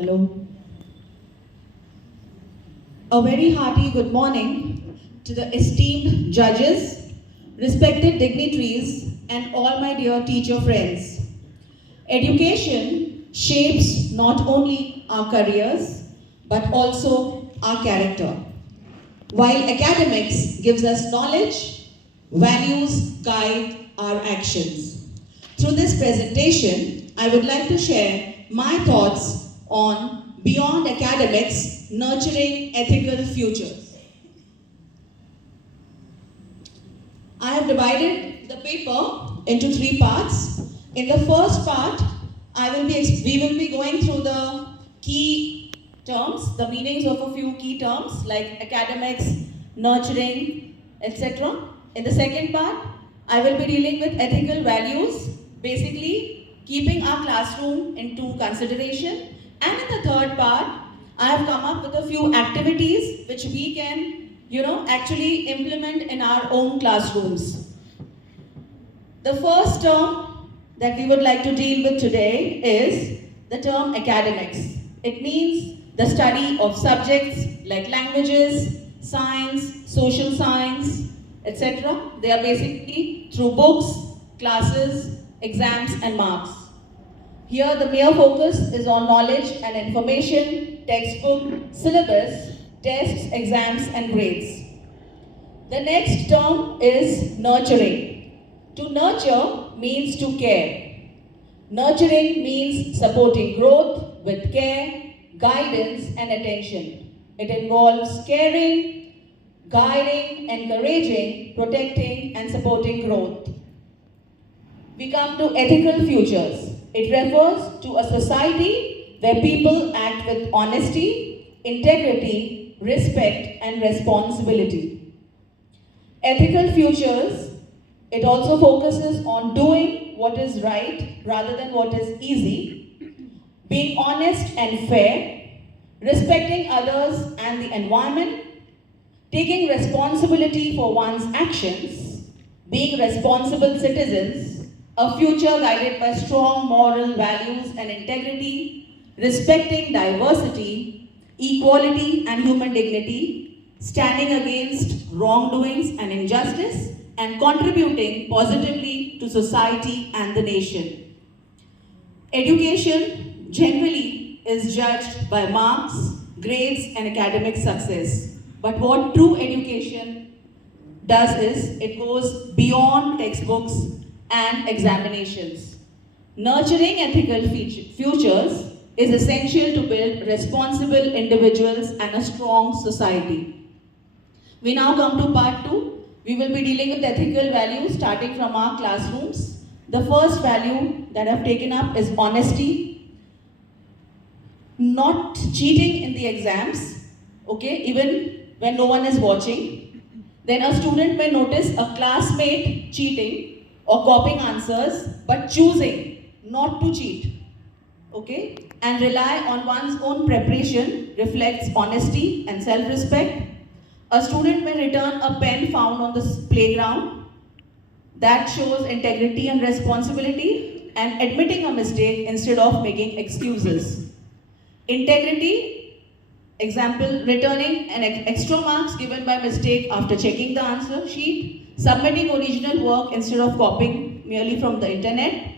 Hello. A very hearty good morning to the esteemed judges, respected dignitaries, and all my dear teacher friends. Education shapes not only our careers but also our character. While academics gives us knowledge, values guide our actions. Through this presentation, I would like to share my thoughts on Beyond Academics, Nurturing Ethical Futures. I have divided the paper into three parts. In the first part, we will be going through the key terms, the meanings of a few key terms like academics, nurturing, etc. In the second part, I will be dealing with ethical values, basically keeping our classroom into consideration. And in the third part, I have come up with a few activities which we can, actually implement in our own classrooms. The first term that we would like to deal with today is the term academics. It means the study of subjects like languages, science, social science, etc. They are basically through books, classes, exams and marks. Here the mere focus is on knowledge and information, textbook, syllabus, tests, exams and grades. The next term is nurturing. To nurture means to care. Nurturing means supporting growth with care, guidance and attention. It involves caring, guiding, encouraging, protecting and supporting growth. We come to ethical futures. It refers to a society where people act with honesty, integrity, respect and responsibility. Ethical futures, it also focuses on doing what is right rather than what is easy, being honest and fair, respecting others and the environment, taking responsibility for one's actions, being responsible citizens, a future guided by strong moral values and integrity, respecting diversity, equality and human dignity, standing against wrongdoings and injustice, and contributing positively to society and the nation. Education generally is judged by marks, grades and academic success. But what true education does is, it goes beyond textbooks and examinations. Nurturing ethical futures is essential to build responsible individuals and a strong society. We now come to part 2. We will be dealing with ethical values starting from our classrooms. The first value that I've taken up is honesty. Not cheating in the exams, okay, even when no one is watching. Then a student may notice a classmate cheating or copying answers, but choosing not to cheat, okay, and rely on one's own preparation reflects honesty and self-respect. A student may return a pen found on the playground. That shows integrity and responsibility, and admitting a mistake instead of making excuses. Integrity, example, returning an extra marks given by mistake after checking the answer sheet, submitting original work instead of copying merely from the internet.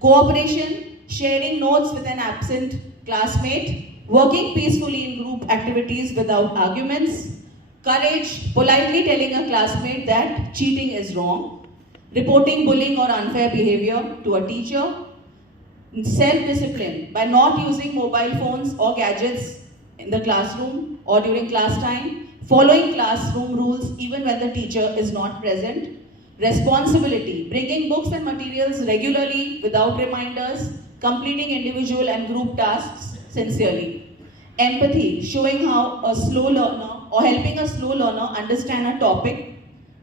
Cooperation, sharing notes with an absent classmate, working peacefully in group activities without arguments. Courage, politely telling a classmate that cheating is wrong. Reporting bullying or unfair behavior to a teacher. Self-discipline, by not using mobile phones or gadgets in the classroom or during class time. Following classroom rules even when the teacher is not present. Responsibility, bringing books and materials regularly without reminders, completing individual and group tasks sincerely. Empathy, showing how a slow learner or helping a slow learner understand a topic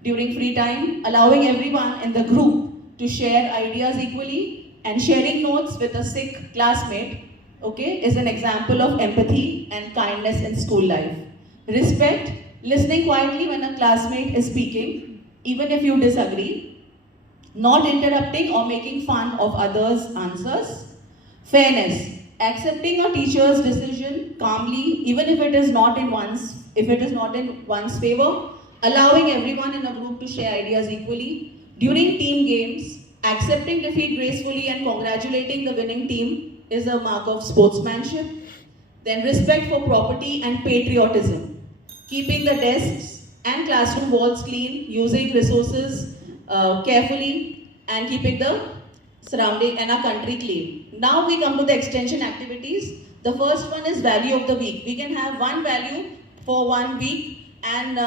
during free time, allowing everyone in the group to share ideas equally, and sharing notes with a sick classmate, okay, is an example of empathy and kindness in school life. Respect, listening quietly when a classmate is speaking, even if you disagree. Not interrupting or making fun of others' answers. Fairness, accepting a teacher's decision calmly, even if it is not in one's favor, allowing everyone in a group to share ideas equally. During team games, accepting defeat gracefully and congratulating the winning team is a mark of sportsmanship. Then respect for property and patriotism. Keeping the desks and classroom walls clean, using resources carefully, and keeping the surrounding and our country clean. Now we come to the extension activities. The first one is value of the week. We can have one value for 1 week, and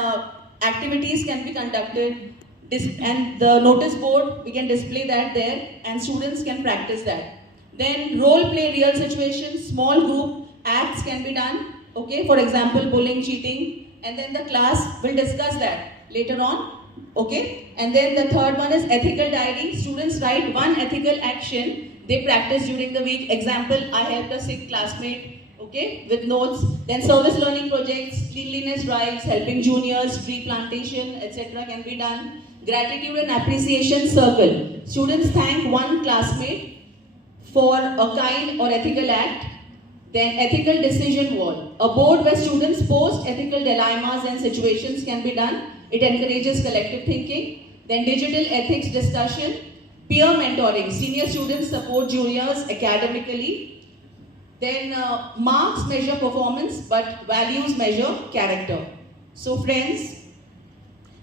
activities can be conducted, and the notice board, we can display that there, and students can practice that. Then role play real situations, small group acts can be done. Okay, for example, bullying, cheating, and then the class will discuss that later on. Okay, and then the third one is ethical diary. Students write one ethical action they practice during the week. Example, I helped a sick classmate, okay, with notes. Then service learning projects, cleanliness drives, helping juniors, tree plantation, etc. can be done. Gratitude and appreciation circle. Students thank one classmate for a kind or ethical act. Then ethical decision wall. A board where students post ethical dilemmas and situations can be done. It encourages collective thinking. Then digital ethics discussion. Peer mentoring. Senior students support juniors academically. Then marks measure performance, but values measure character. So friends,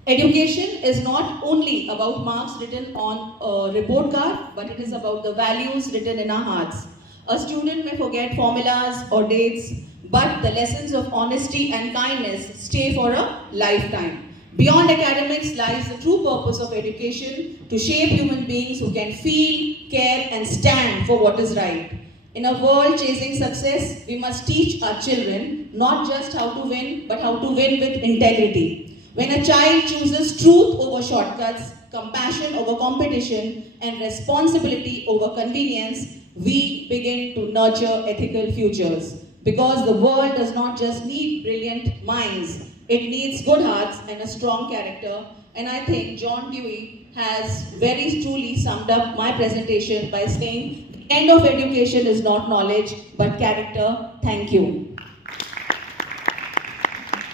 education is not only about marks written on a report card, but it is about the values written in our hearts. A student may forget formulas or dates, but the lessons of honesty and kindness stay for a lifetime. Beyond academics lies the true purpose of education, to shape human beings who can feel, care, and stand for what is right. In a world chasing success, we must teach our children not just how to win, but how to win with integrity. When a child chooses truth over shortcuts, compassion over competition, and responsibility over convenience, we begin to nurture ethical futures. Because the world does not just need brilliant minds, it needs good hearts and a strong character. And I think John Dewey has very truly summed up my presentation by saying, the end of education is not knowledge, but character. Thank you.